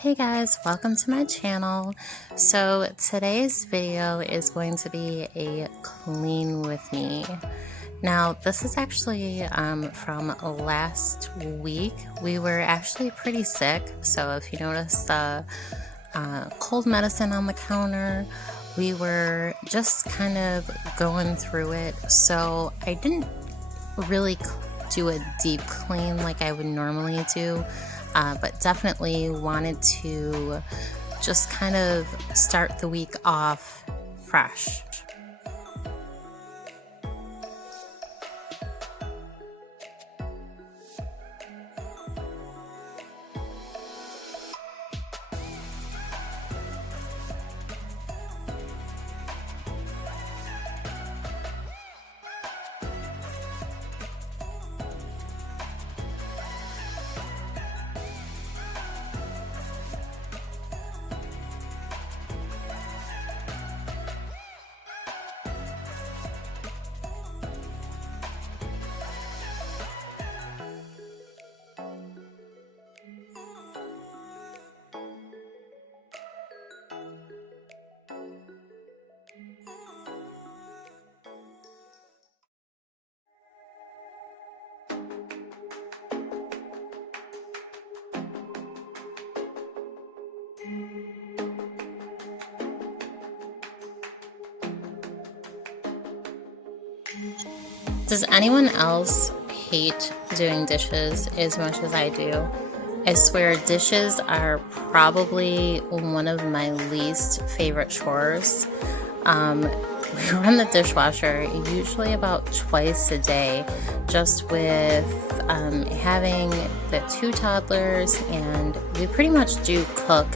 Hey guys, welcome to my channel. So today's video is going to be a clean with me. Now this is actually from last week. We were actually pretty sick, so if you notice the cold medicine on the counter, we were just kind of going through it. So I didn't really do a deep clean like I would normally do. But definitely wanted to just kind of start the week off fresh. Does anyone else hate doing dishes as much as I do? I swear dishes are probably one of my least favorite chores. We run the dishwasher usually about twice a day, just with having the 2 toddlers, and we pretty much do cook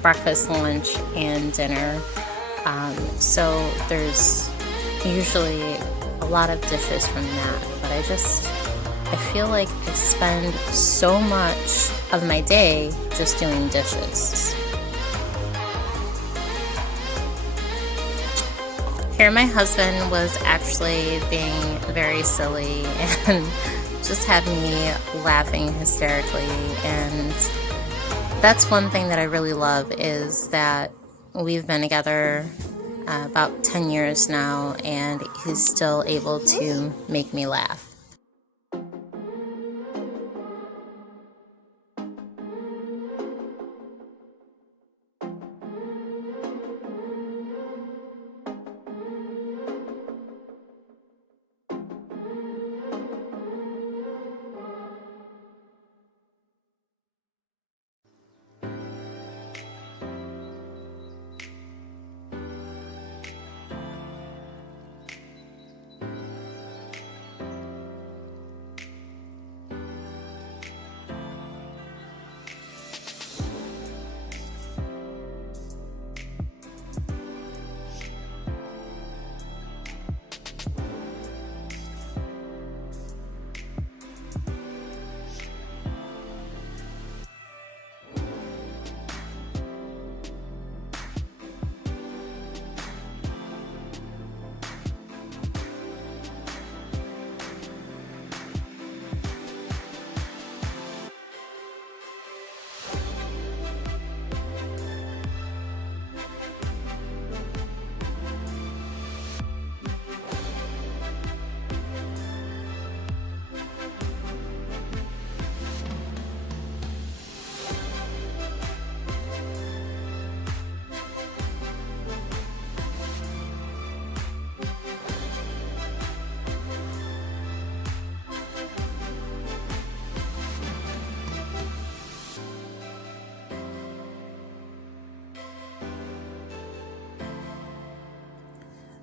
breakfast, lunch, and dinner. So there's usually a lot of dishes from that, but I feel like I spend so much of my day just doing dishes. Here my husband was actually being very silly and just had me laughing hysterically, and that's one thing that I really love, is that we've been together about 10 years now, and he's still able to make me laugh.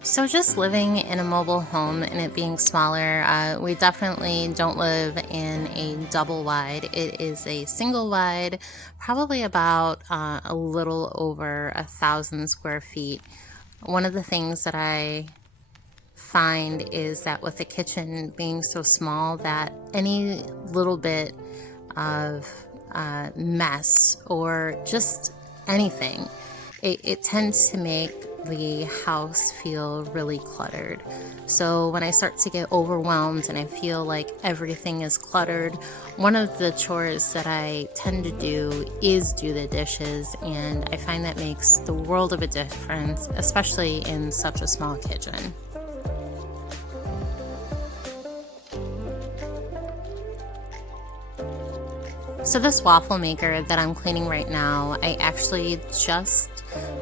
So just living in a mobile home and it being smaller, we definitely don't live in a double wide. It is a single wide, probably about a little over 1,000 square feet. One of the things that I find is that with the kitchen being so small, that any little bit of mess or just anything, it tends to make the house feel really cluttered. So when I start to get overwhelmed and I feel like everything is cluttered, one of the chores that I tend to do is do the dishes, and I find that makes the world of a difference, especially in such a small kitchen. So this waffle maker that I'm cleaning right now, I actually just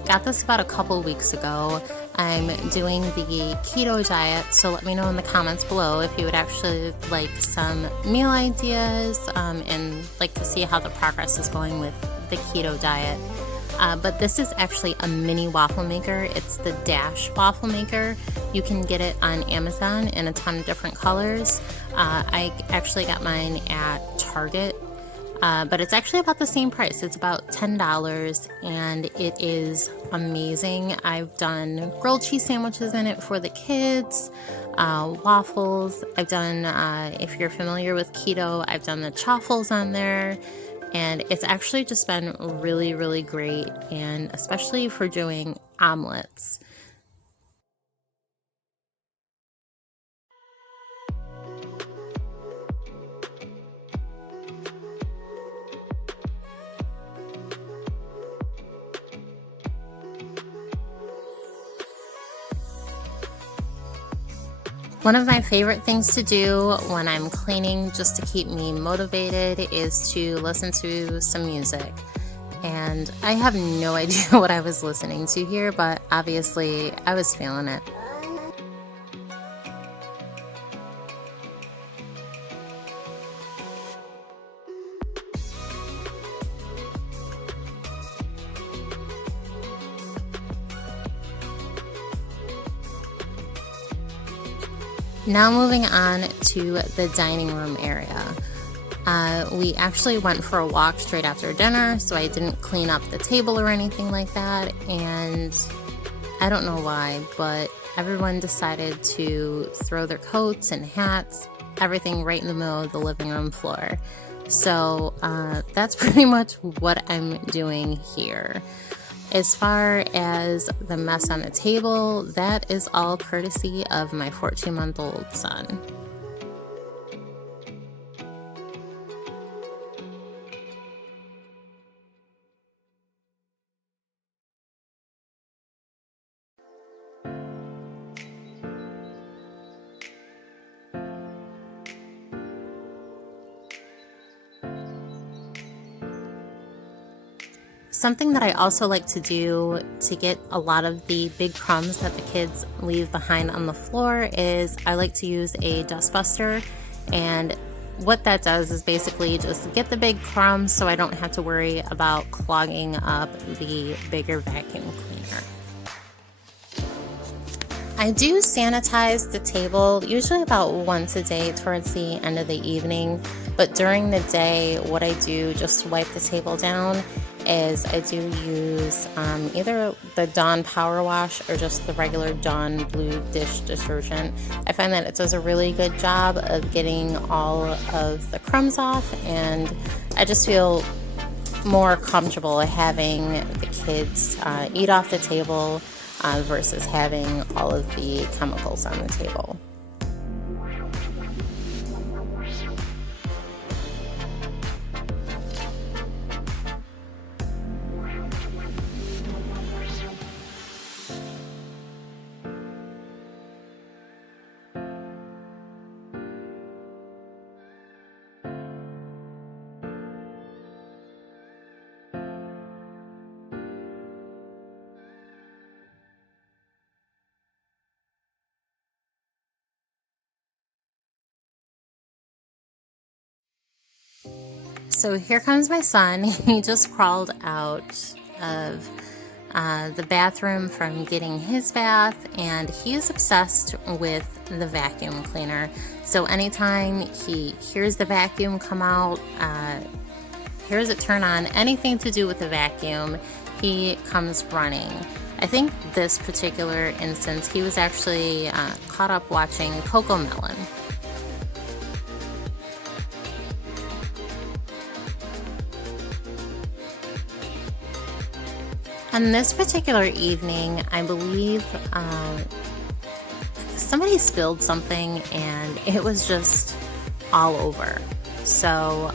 got this about a couple weeks ago. I'm doing the keto diet, so let me know in the comments below if you would actually like some meal ideas and like to see how the progress is going with the keto diet. But this is actually a mini waffle maker. It's the Dash waffle maker. You can get it on Amazon in a ton of different colors. I actually got mine at Target. But it's actually about the same price. It's about $10 and it is amazing. I've done grilled cheese sandwiches in it for the kids, waffles. I've done, if you're familiar with keto, I've done the chaffles on there. And it's actually just been really, really great, and especially for doing omelets. One of my favorite things to do when I'm cleaning, just to keep me motivated, is to listen to some music. And I have no idea what I was listening to here, but obviously I was feeling it. Now moving on to the dining room area. We actually went for a walk straight after dinner, so I didn't clean up the table or anything like that, and I don't know why, but everyone decided to throw their coats and hats, everything right in the middle of the living room floor. So that's pretty much what I'm doing here. As far as the mess on the table, that is all courtesy of my 14-month-old son. Something that I also like to do to get a lot of the big crumbs that the kids leave behind on the floor is I like to use a dustbuster, and what that does is basically just get the big crumbs so I don't have to worry about clogging up the bigger vacuum cleaner. I do sanitize the table usually about once a day towards the end of the evening, but during the day what I do just to wipe the table down is I do use either the Dawn Power Wash or just the regular Dawn Blue Dish Detergent. I find that it does a really good job of getting all of the crumbs off, and I just feel more comfortable having the kids eat off the table versus having all of the chemicals on the table. So here comes my son. He just crawled out of the bathroom from getting his bath, and he is obsessed with the vacuum cleaner. So anytime he hears the vacuum come out, hears it turn on, anything to do with the vacuum, he comes running. I think this particular instance, he was actually caught up watching CoComelon. On this particular evening, I believe somebody spilled something and it was just all over. So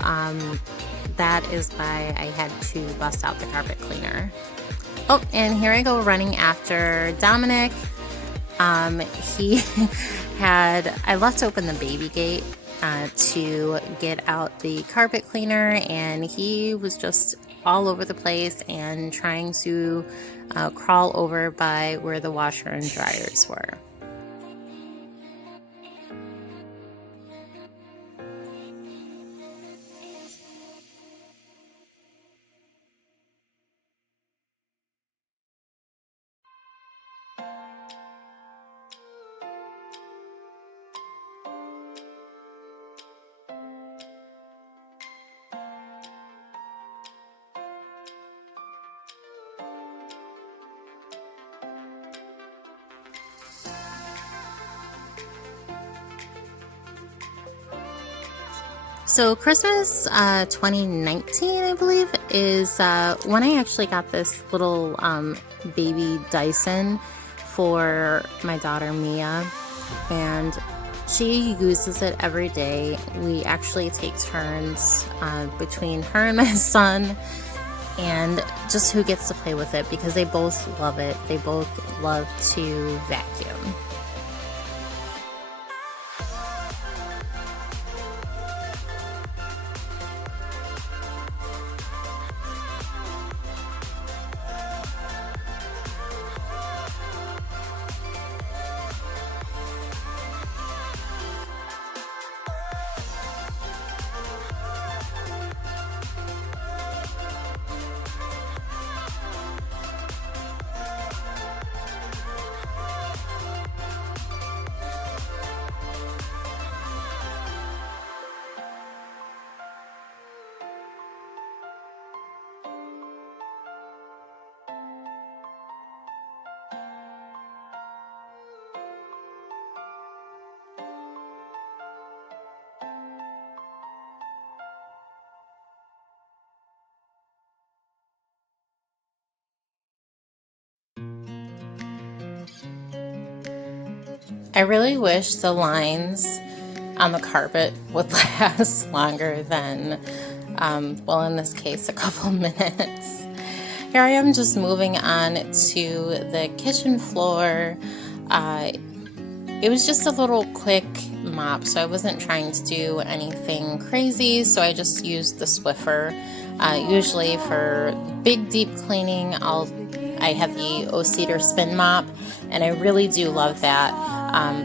that is why I had to bust out the carpet cleaner. Oh, and here I go running after Dominic. He I left open the baby gate to get out the carpet cleaner, and he was just all over the place and trying to crawl over by where the washer and dryers were. So Christmas 2019, I believe, is when I actually got this little baby Dyson for my daughter Mia, and she uses it every day. We actually take turns between her and my son, and just who gets to play with it, because they both love it. They both love to vacuum. I really wish the lines on the carpet would last longer than, well, in this case, a couple minutes. Here I am just moving on to the kitchen floor. It was just a little quick mop, so I wasn't trying to do anything crazy, so I just used the Swiffer. Usually for big deep cleaning, I have the O-Cedar spin mop, and I really do love that.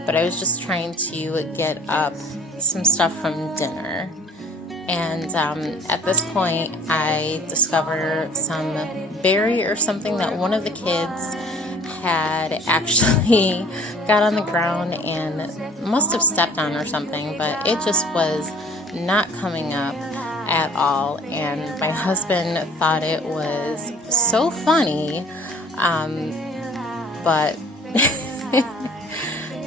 But I was just trying to get up some stuff from dinner. And at this point, I discover some berry or something that one of the kids had actually got on the ground and must have stepped on or something, but it just was not coming up at all. And my husband thought it was so funny, but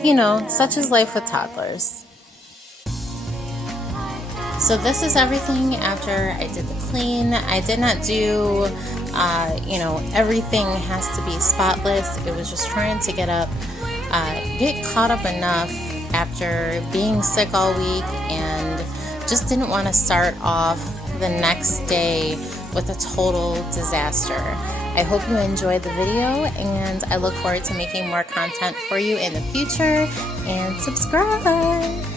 you know, such is life with toddlers. So this is everything after I did the clean. I did not do, you know, everything has to be spotless. It was just trying to get caught up enough after being sick all week, and just didn't want to start off the next day with a total disaster. I hope you enjoyed the video, and I look forward to making more content for you in the future, and subscribe!